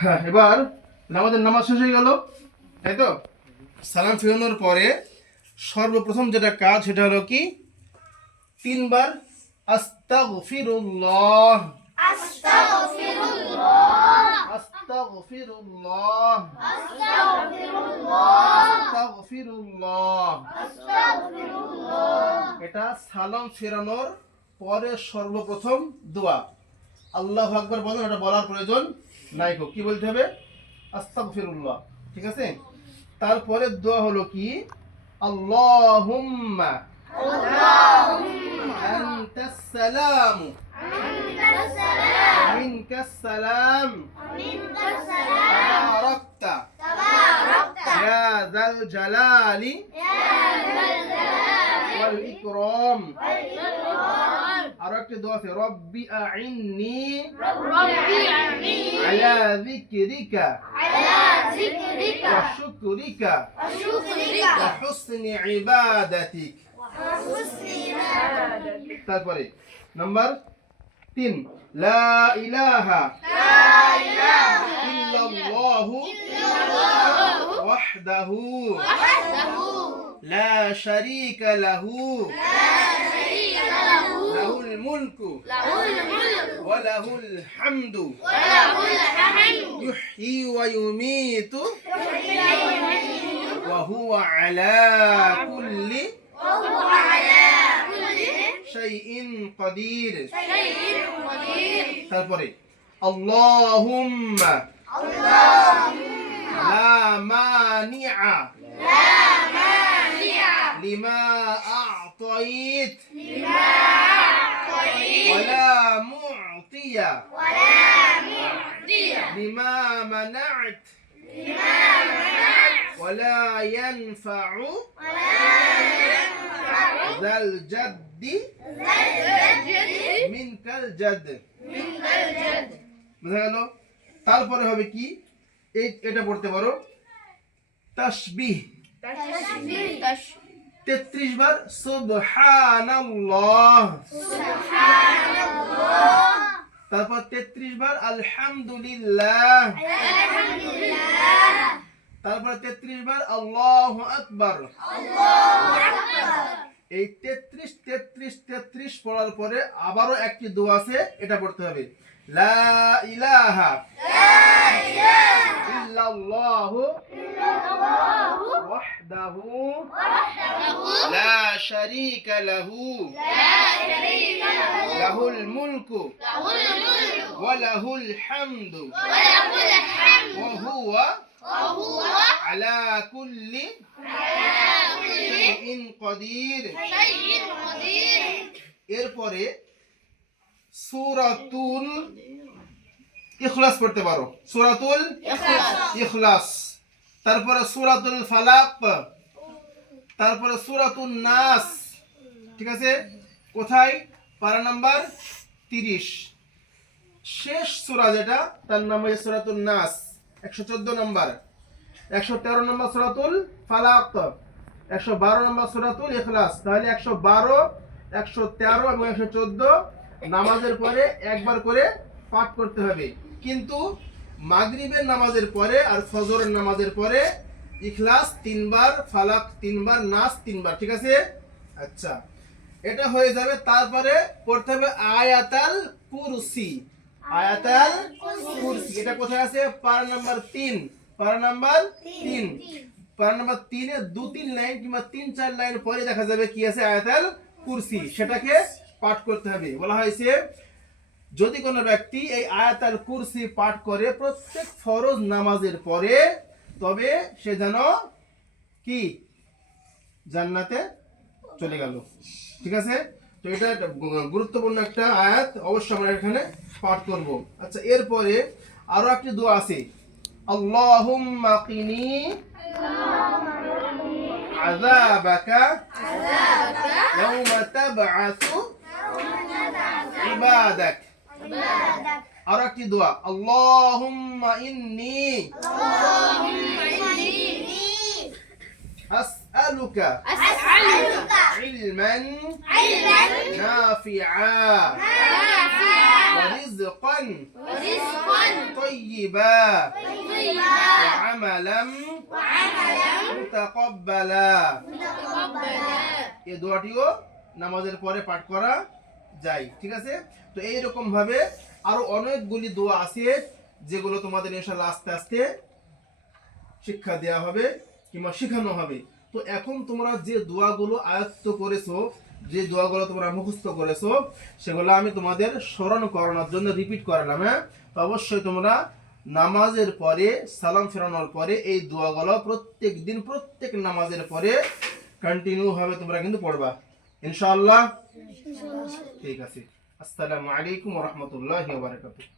হ্যাঁ, এবার আমাদের নামাজ শেষ হয়ে গেল, তাই তো? সালাম ফিরানোর পরে সর্বপ্রথম যেটা কাজ সেটা হলো কি, তিনবার আস্তাগফিরুল্লাহ, আস্তাগফিরুল্লাহ, আস্তাগফিরুল্লাহ, আস্তাগফিরুল্লাহ, আস্তাগফিরুল্লাহ। আস্তাগফিরুল্লাহ। এটা সালাম ফেরানোর পরে সর্বপ্রথম দোয়া। আল্লাহু আকবার বলেন, এটা বলার প্রয়োজন নাই। কি বলতে হবে? আস্তাগফিরুল্লাহ, ঠিক আছে? তারপরে দোয়া হলো কি, আল্লাহুম্মা আল্লাহুম্মা আনতাস সালাম আনতাস সালাম, মিনকাস সালাম মিনকাস সালাম, তাবারাকতা তাবারাকতা ইয়া যাল জালালি ইয়া যাল জালালি ওয়াল ইকরাম। ওয়াল ইকরাম। আর একটা দোয়া আছে, রব্বি আইন্নি রব্বি আ'ইনি আলা যিকরিকা আলা যিকরিকা ওয়া শুকরিকা ওয়া শুকরিকা ওয়া হুসনি ইবাদাতিক। ওয়া হুসনি ইবাদাতিক। তারপরে নাম্বার 3, লা ইলাহা লা ইলাহা ইল্লাল্লাহু ইল্লাল্লাহু ওয়াহদাহু ওয়াহদাহু লা শারীকা লাহু লা শারীকা লাহু লাহুল মুলকু লাহুল মুলকু ওয়া লাহুল হামদু ওয়া লাহুল হামদু ইহয়ী ওয়া ইউমীতু yuhyi wa yumiitu ওয়া হুয়া আলা কুল্লি wa huwa ala kulli শাইইন Kadir. shay'in qadir। তারপরে আল্লাহুম্মা Allahumma লা মানিআ la mani'a লিমা আ'তাইত lima a'tayt ওয়া লা মু'তিয়া wa la mu'tiya লিমা মানা'ত lima mana'ta ওয়া লা ইয়ানফা'ু wa la yanfa'u যাল জাদ্দি dhal jaddi মিনকাল জাদ। minkal jadd। বুঝা গেল? তারপরে হবে কি, এটা পড়তে পারো, তাসবিহ। Tashbih 33 বার সুবহানাল্লাহ, subhanallah তারপর 33 বার আলহামদুলিল্লাহ, alhamdulillah তারপর 33 বার আল্লাহু আকবার। Allahu akbar। এই 33 পড়ার পরে আবারও একটি দোয়া আছে, এটা পড়তে হবে, লা ইলাহা La ilaha ইল্লাল্লাহু illallah ওয়াহদাহু wahdahu লা শারীকা লাহু la sharika lahu লাহুল মুলকু lahul mulku ওয়া লাহুল হামদু wa lahul hamdu ওয়া হুয়া wa huwa আলা কুল্লি ala kulli শাইইন Kadir. shay'in qadir। এরপরে সূরাতুল ইখলাস পড়তে পারো, সূরাতুল ইখলাস। তারপরে সূরাতুল ফালাক, তারপরে সূরাতুন নাস। ঠিক আছে? কোথায়? পারা নাম্বার 30। শেষ সূরা যেটা, তার নাম হচ্ছে সূরাতুন নাস, 114 নম্বর। 113 নম্বর সূরাতুল ফালাক, 112 নম্বর সূরাতুল ইখলাস। তাহলে 112, 113 এবং 114 নামাজের পরে একবার করে পাঠ করতে হবে। কিন্তু মাগরিবের নামাজের পরে আর ফজরের নামাজের পরে ইখলাস 3 বার, ফালাক 3 বার, নাস 3 বার। ঠিক আছে? আচ্ছা, এটা হয়ে যাবে। তারপরে পড়তে হবে আয়াতাল কুরসি। আয়াতাল কুরসি এটা কোথায় আছে? পারা নাম্বার 3, পারা নাম্বার 3। পারা নাম্বার 3 এ 2-3 লাইন কিংবা 3-4 লাইন পরে দেখা যাবে কি আছে, আয়াতাল কুরসি। সেটাকে পাঠ করতে হবে। বলা হয়েছে, যদি কোনো ব্যক্তি এই আয়াতাল কুরসি পাঠ করে প্রত্যেক ফরজ নামাজের পরে, তবে সে যেন কি, জান্নাতে চলে গেল। ঠিক আছে? তো এটা একটা গুরুত্বপূর্ণ একটা আয়াত, অবশ্যই আমরা এখানে পাঠ করব। আচ্ছা, এরপরে আরো একটি দোয়া আছে, আল্লাহুম্মা কিনি আযাবাকা ইয়াওমা তাবআসু ইবাদাক। আর একটি দোয়া, আল্লাহুম্মা ইন্নী আসআলুকা as'aluka ইলমান ilman নাফিআ nafi'an ওয়া রিজকান wa rizqan طيبا তাইয়্যিবা ওয়া আমালাম মুতাকাব্বালা। এই দোয়াটিও নামাজের পরে পাঠ করা যায়, ঠিক আছে? তো এইরকম ভাবে আরো অনেকগুলি দোয়া আছে যেগুলো তোমাদের ইনশাআল্লাহ আস্তে আস্তে শিক্ষা দেওয়া হবে কিংবা শেখানো হবে। তো এখন তোমরা যে দোয়াগুলো আয়ত্ত করেছো, যে দোয়াগুলো তোমরা মুখস্থ করেছো, সেগুলো আমি তোমাদের স্মরণ করানোর জন্য রিপিট করালাম। হ্যাঁ, তো অবশ্যই তোমরা নামাজের পরে সালাম ফেরানোর পরে এই দোয়াগুলো প্রত্যেক দিন প্রত্যেক নামাজের পরে কন্টিনিউ ভাবে তোমরা কিন্তু পড়বা ইনশাআল্লাহ। ঠিক আছে। আসসালামু আলাইকুম ওয়া রাহমাতুল্লাহি ওয়া বারাকাতুহু।